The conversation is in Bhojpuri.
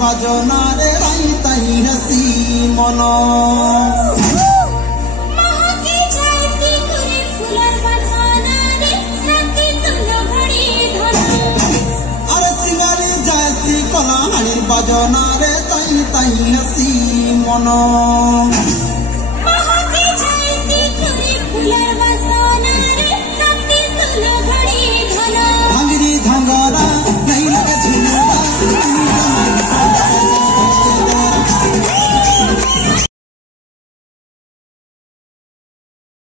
भजनारे राई ताई हसी मनो महके जैसी कुरे फुलर बसानारे राती सुनो घड़ी धनो अरे सिंगारी जैसी कलाहानी भजनारे ताई ताई हसी मनो।